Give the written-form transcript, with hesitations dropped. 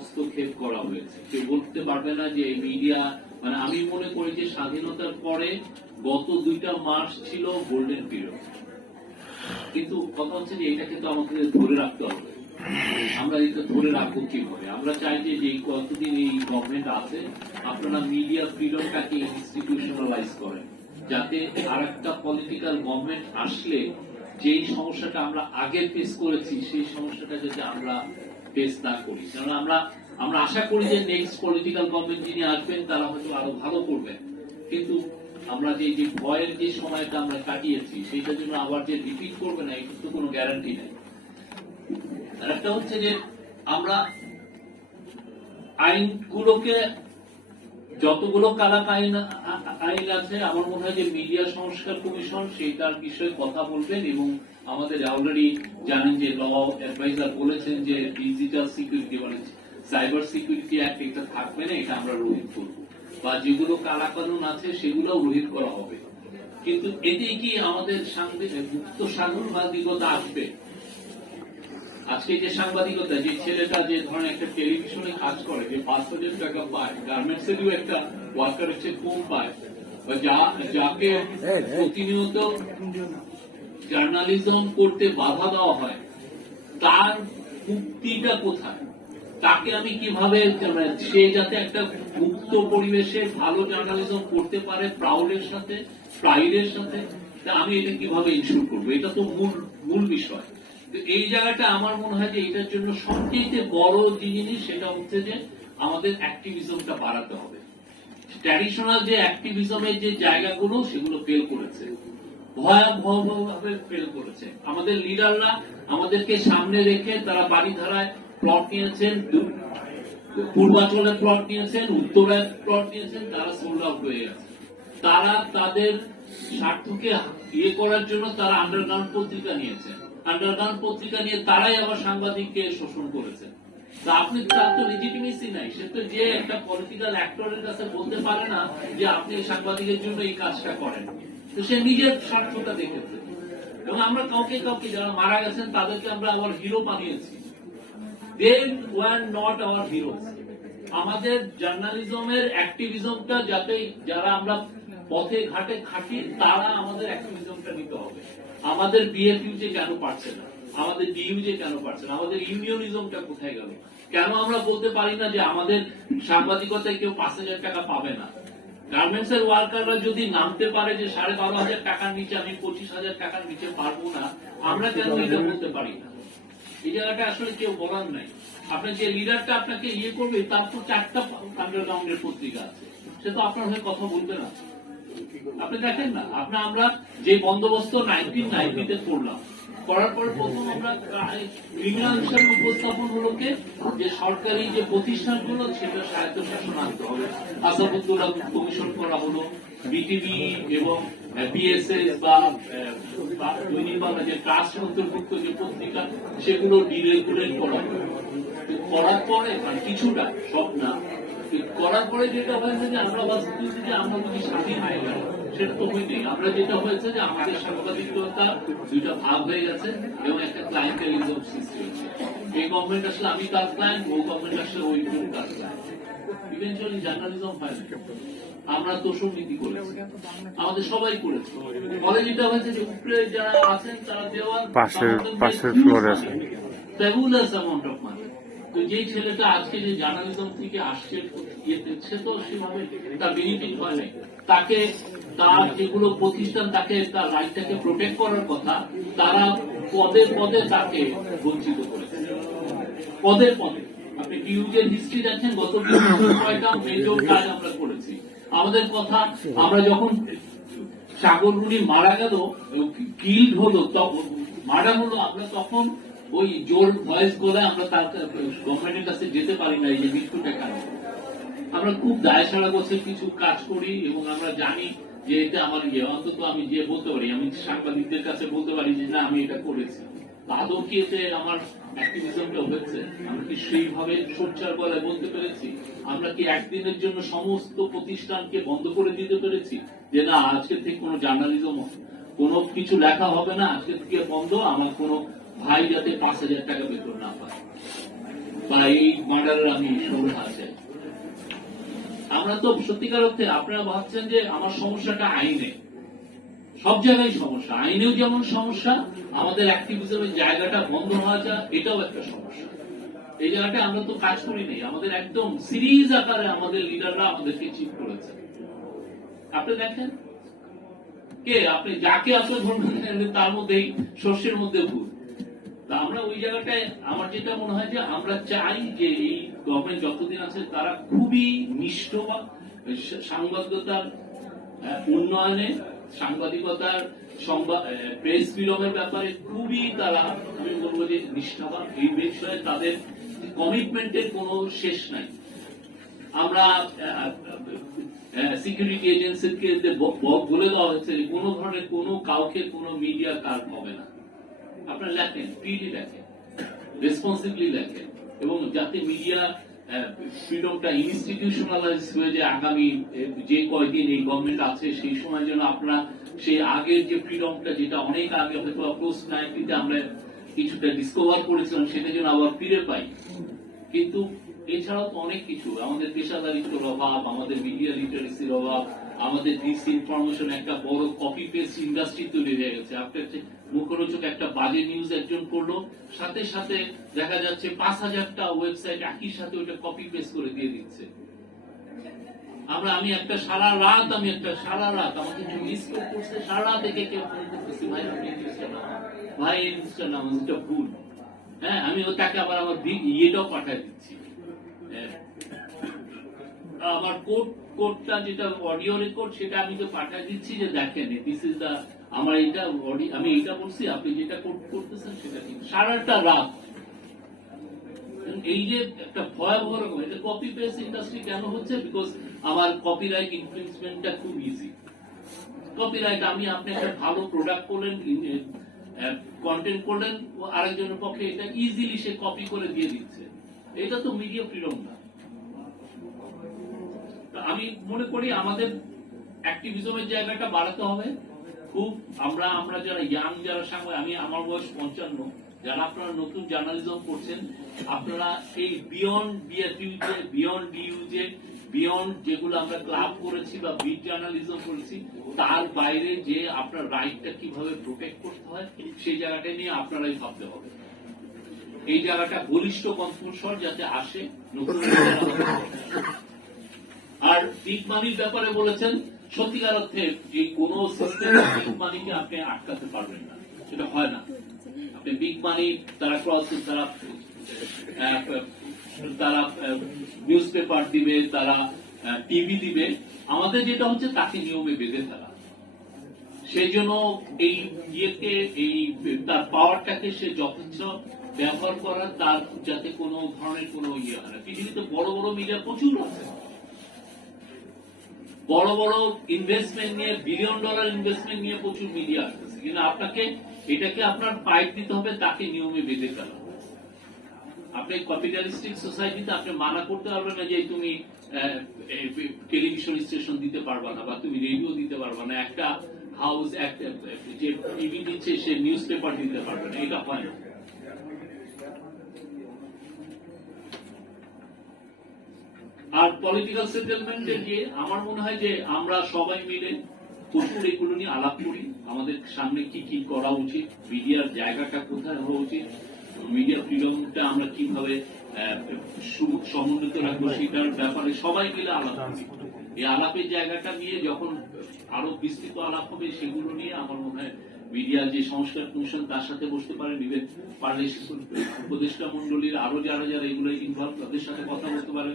হস্তক্ষেপ করা হয়েছে। কেউ বলতে পারবে না যে মিডিয়া, মানে আমি মনে করি যে স্বাধীনতার পরে গত 2টা মাস ছিল গোল্ডেন পিরিয়ড, কিন্তু কথা হচ্ছে যে এটা কিন্তু আমাকে ধরে রাখতে হবে। আমরা এটা ধরে রাখবো কিভাবে? আমরা চাই যে কতদিন এই গভর্নমেন্ট আছে আপনারা মিডিয়া ফ্রিডমটাকে ইনস্টিটিউশনালাইজ করেন, যাতে আর একটা পলিটিক্যাল গভর্নমেন্ট আসলে যেই সমস্যাটা আমরা আগে ফেস করেছি সেই সমস্যাটা যাতে আমরা ফেস না করি। কারণ আমরা আশা করি যে নেক্সট পলিটিক্যাল গভর্নমেন্ট যিনি আসবেন তারা হয়তো আরো ভালো করবেন, কিন্তু আমরা যে ভয়ের যে সময়টা আমরা কাটিয়েছি সেইটার জন্য আবার যে রিপিট করবে না এটা তো কোনো গ্যারান্টি নেই। আর একটা হচ্ছে যে আমরা আইনগুলোকে, যতগুলো কালাক আইন আছে আমার মনে হয় যে মিডিয়া সংস্কার কমিশন সেইটার বিষয়ে কথা বলবেন, এবং আমাদের অলরেডি জানেন যে ল অ্যাডভাইজার বলেছেন যে ডিজিটাল সিকিউরিটি মানে সাইবার সিকিউরিটি অ্যাক্ট এটা থাকবে না, এটা আমরা রোহিত করব, বা যেগুলো কালা কানুন আছে সেগুলোও রোহিত করা হবে। কিন্তু এতে কি আমাদের মুক্ত সাংবাদিকতা আসবে? আজকে যে সাংবাদিকতা, যে ছেলেটা যে ধরনের একটা টেলিভিশনে কাজ করে, যে 5,000 টাকা পায়, গার্মেন্টস এরও একটা ওয়ার্কার হচ্ছে কম পায়, বা যাকে প্রতিনিয়ত জার্নালিজম করতে বাধা দেওয়া হয়, তার মুক্তিটা কোথায়? তাকে আমি কিভাবে, সে যাতে একটা মুক্ত পরিবেশে ভালো জার্নালিজম করতে পারে প্রাউডের সাথে, প্রাইডের সাথে, আমি এটা কিভাবে ইনশিওর করবো? এটা তো মূল বিষয়। এই জায়গাটা আমার মনে হয় যে এটার জন্য সবচেয়ে বড় জিনিস সেটা হচ্ছে যে আমাদের অ্যাক্টিভিজমটা বাড়াতে হবে। ট্র্যাডিশনাল যে অ্যাক্টিভিজমের যে জায়গাগুলো সেগুলো ফেল করেছে, ভয়াবহভাবে ফেল করেছে। আমাদের লিডাররা আমাদেরকে সামনে রেখে তারা বাড়িধারায় প্লট নিয়েছেন, পূর্বাঞ্চলের প্লট নিয়েছেন, উত্তরের প্লট নিয়েছেন, তারা সোল্ড আউট হয়ে গেছে। তারা তাদের স্বার্থকে ইয়ে করার জন্য তারা আন্ডারগ্রাউন্ড পত্রিকা নিয়েছেন, আন্ডারগ্রাউন্ড পত্রিকা নিয়ে তারাই আবার সাংবাদিককে শোষণ করেছেন। আপনি তার তো লেজিটিমেসি নাই, সে তো যে একটা পলিটিক্যাল অ্যাক্টরের কাছে বলতে পারে না যে আপনি সাংবাদিকের জন্য এই কাজটা করেন, তো সে নিজের স্বার্থটা দেখেছে। এবং আমরা কাউকে যারা মারা গেছেন তাদেরকে আমরা আবার হিরো বানিয়েছি। They were not our heroes. আমাদের জার্নালিজমের অ্যাক্টিভিজমটা যাতে যারা আমরা পথে ঘাটে খাটি তারা আমাদের অ্যাক্টিভিজমটা নিতে হবে। আমাদের বিএফইউ যে কেন পারছে না, আমাদের ডিইউ যে কেন পারছে না, আমাদের ইউনিয়নিজমটা কোথায় গেল? কেন আমরা বলতে পারি না যে আমাদের সাংবাদিকতায় কেউ 5,000 টাকা পাবে না? গার্মেন্টস এর ওয়ার্কাররা যদি নামতে পারে যে 12,500 টাকার নিচে আমি 25,000 টাকার নিচে পারবো না, আমরা কেন এটা বলতে পারি না? এই জায়গাটা আসলে কেউ বলার নাই। আপনার যে লিডারটা আপনাকে ইয়ে করবে তার তো 4টা আন্ডারগ্রাউন্ডের পত্রিকা আছে, সে তো আপনার হয়ে কথা বলবে না। আপনি দেখেন না, আমরা যে বন্দোবস্ত 1990-তে করলাম, করার পর প্রথম আমরা ক্রিমিনাল হিসাবে উপস্থাপন হলোকে যে সরকারি যে প্রতিষ্ঠানগুলো সেটা স্বায়ত্তশাসন আনতে হবে। আসাদুল্লাহ কমিশন করা হলো, বিটিভি এবং বিএসএস বা দৈনিক বাংলা যে ট্রাস্ট অন্তর্ভুক্ত যে পত্রিকা সেগুলো ডিরেগুলেট করা হলো। করার পরে কিছুটা, সব না, করার পরে যেটা হয়েছে যে আমরা ভাবছি যে আমরা যদি স্বাধীন হয়ে গেল, সেটা তো হয়নি। আমরা যেটা হয়েছে যে আমাদের সাংবাদিকতা 2টা ভাগ হয়ে গেছে এবং একটা ক্লায়েন্টেলিজম সৃষ্টি হচ্ছে। এই গভর্নমেন্ট আসলে আমি তার ক্লায়েন্ট, ওই গভর্নমেন্ট আসলে ওই তার ক্লায়েন্ট। ইভেনচুয়ালি জার্নালিজম হয় না, আমরা দোষক নীতি করেছি, আমাদের সবাই করেছে। ফলে যেটা হয়েছে যে উপরে যারা আছেন তারা দেওয়ার পাশের ফ্লোরে আছে ফ্যাবুলাস অ্যামাউন্ট অফ মানি। তো যেই ছেলেটা আজকে যে জার্নালিজম থেকে আসছে সে তো সেভাবে তার বেনিফিট হয় নাই। তাকে তার যেগুলো প্রতিষ্ঠান তাকে তার রাইটটাকে প্রোটেক্ট করার কথা, তারা পদে পদে তাকে বঞ্চিত করেছে, পদে পদে। আপনি ডিউজের হিস্ট্রি দেখেন, গত 6টা মেজর কাজ আমরা করেছি। আমাদের কথা, আমরা যখন সাগররুনি মারা গেল, কিল্ড হলো, মারা হলো, আমরা তখন ওই জোর ভয়েস করে আমরা তার গভর্নমেন্টের কাছে যেতে পারি না, এই যে মৃত্যুটা কেন। আমরা খুব দায় সারা বছর কিছু কাজ করি এবং আমরা জানি যে এটা আমার অন্তত আমি যে বলতে পারি, আমি সাংবাদিকদের কাছে বলতে পারি যে না আমি এটা করেছি। আদৌ কি এতে আমার অ্যাক্টিভিজমটা হয়েছে? আমরা কি সেইভাবে সোচ্চার গলায় বলতে পেরেছি? আমরা কি একদিনের জন্য সমস্ত প্রতিষ্ঠানকে বন্ধ করে দিতে পেরেছি যে না আজকে থেকে কোনো জার্নালিজম কোনো কিছু লেখা হবে না, আজকে থেকে বন্ধ, আমার কোনো ভাই যাতে 5,000 টাকা বেতন না পায়? বা এই মডেলের আমি সুবিধা আছে। আমরা তো সত্যিকার অর্থে আপনারা ভাবছেন যে আমার সমস্যাটা আইনে, সব জায়গায় সমস্যা, আইনেও যেমন সমস্যা, আমাদের অ্যাক্টিভিজমের জায়গাটা বন্ধ হওয়া যায় এটাও একটা সমস্যা। এই জায়গাটা আমরা তো কাজ করি নাই, আমাদের একদম সিরিজ আকারে আমাদের লিডাররা আমাদেরকে চিট করেছে। আপনি দেখেন কে আপনি যাকে আপনি ধরবেন তার মধ্যেই শস্যের মধ্যে ভুল। তা আমরা ওই জায়গাটায় আমার যেটা মনে হয় যে আমরা চাই যে এই গভর্নমেন্ট যতদিন আছে তারা খুবই নিষ্ঠবান সাংবাদিকতার উন্নয়নে, সাংবাদিকতার প্রেস ফ্রিডমের ব্যাপারে খুবই তারা, আমি বলবো যে নিষ্ঠাবান। এই বিষয়ে তাদের কমিটমেন্টের কোনো শেষ নাই। আমরা সিকিউরিটি এজেন্সিকে বলে দেওয়া হয়েছে কোন ধরনের কোনো কাউকে কোনো মিডিয়া কার্ড হবে না। আপনারা লেখেন, ফ্রিলি লেখেন, রেসপন্সিবলি লেখেন, এবং যাতে মিডিয়া ফ্রিডমটা ইনস্টিটিউশনালাইজ হয়ে যায় আগামী যে কয়দিন এই গভর্নমেন্ট আছে সেই সময় যেন আপনারা সেই আগের যে ফ্রিডমটা যেটা অনেক আগে হয়তো পোস্ট 90-তে আমরা কিছুটা ডিসকভার করেছিলাম সেটা যেন আবার ফিরে পাই। কিন্তু এছাড়াও তো অনেক কিছু, আমাদের পেশাদারিত্বের অভাব, আমাদের মিডিয়া লিটারেসির অভাব, আমাদের ডিসইনফরমেশন, একটা বড় কপি পেস্ট ইন্ডাস্ট্রি তৈরি হয়ে গেছে। আপনার মুখরোচক একটা বাজে নিউজ একজন করলো, সাথে সাথে দেখা যাচ্ছে 5000টা ওয়েবসাইট একই সাথে ওটা কপি পেস্ট করে দিয়ে দিচ্ছে। আমি একটা সারা রাত আমাকে মিস করতেছে, সারা রাত থেকে কেউ ফোন করতেছি, ভাই ভাই নিউজটা নাম এটা ভুল। হ্যাঁ, আমি তাকে আবার আমার ইয়েটাও পাঠিয়ে দিচ্ছি, আমার কোডটা যেটা অডিও রেকর্ড সেটা আমি তো পাঠিয়ে দিচ্ছি যে দেখেন দিস ইজ দা, আমার এটা আমি এটা বলছি, আপনি যেটা কোড করতেছেন সেটা ঠিক। সারাটা রাত এই যে একটা ভয়াবহ রকম এটা কপি পেস্ট ইন্ডাস্ট্রি কেন হচ্ছে? বিকজ আমার কপিরাইট ইনফ্রিঞ্জমেন্টটা খুব ইজি। কপিরাইট আপনি একটা ভালো প্রোডাক্ট করলেন, কন্টেন্ট করলেন, আরেকজনের পক্ষে এটা ইজিলি সে কপি করে দিয়ে দিচ্ছে। এটা তো মিডিয়া ফ্রিডম না। আমি মনে করি আমাদের অ্যাক্টিভিজমের জায়গাটা বাড়াতে হবে খুব। আমরা যারা ইয়াং, যারা আমি আমার বয়স 55, যারা আপনারা নতুন জার্নালিজম করছেন, আপনারা এই বিয়ন্ড বিএফইউজে, বিয়ন্ড ডিইউজে, বিয়ন্ড যেগুলো আমরা ক্লাব করেছি বা বিট জার্নালিজম করেছি, তার বাইরে যে আপনার রাইটটা কিভাবে প্রোটেক্ট করতে হয় সেই জায়গাটা নিয়ে আপনারাই ভাবতে হবে। এই জায়গাটা বলিষ্ঠ কণ্ঠস্বর যাতে আসে নতুন। আর বিগ মানির ব্যাপারে বলেছেন, সত্যিকার অর্থে যে কোন সিস্টেম বিগ মানিকে আপনি আটকাতে পারবেন না, সেটা হয় না। আপনি বিগ মানি তারা তারা নিউজ পেপার দিবে, তারা টিভি দিবে, আমাদের যেটা হচ্ছে তাকে নিয়মে বেঁধে ফেলা। সেই জন্য এই ইয়েকে, এই তার পাওয়ারটাকে সে যথেচ্ছ ব্যবহার করা, তার যাতে কোনো ধরনের কোনো ইয়ে হয় না। পৃথিবীতে বড় বড় মিডিয়া প্রচুর আছে, বড় বড় ইনভেস্টমেন্ট নিয়ে, $1 বিলিয়ন ইনভেস্টমেন্ট নিয়ে প্রচুর মিডিয়া আসতেছে, কিন্তু আপনাকে এটাকে আপনার পাইপ দিতে হবে, তাকে নিয়মে বেঁধে ফেলা। আপনি ক্যাপিটালিস্টিক সোসাইটিতে আপনি মানা করতে পারবেন না যে তুমি টেলিভিশন স্টেশন দিতে পারবা না বা তুমি রেডিও দিতে পারবা না, একটা হাউস যে টিভি দিচ্ছে সে নিউজ পেপার দিতে পারবে না, এটা হয় না। আর পলিটিক্যাল সেটেলমেন্টের যে আমার মনে হয় যে আমরা সবাই মিলে প্রচুর এগুলো নিয়ে আলাপ করি, আমাদের সামনে কি কি করা উচিত, মিডিয়ার জায়গাটা কোথায় হওয়া উচিত, মিডিয়া ফ্রিডমটা আমরা কিভাবে সমন্বিত রাখবো সেটার ব্যাপারে সবাই মিলে আলাপ করি। এই আলাপের জায়গাটা নিয়ে যখন আরো বিস্তৃত আলাপ হবে সেগুলো নিয়ে আমার মনে হয় মিডিয়ার যে সংস্কার কমিশন তার সাথে বসতে পারে, পারলে উপদেষ্টা মন্ডলীর আরো যারা যারা এগুলো ইনভলভ তাদের সাথে কথা বলতে পারে।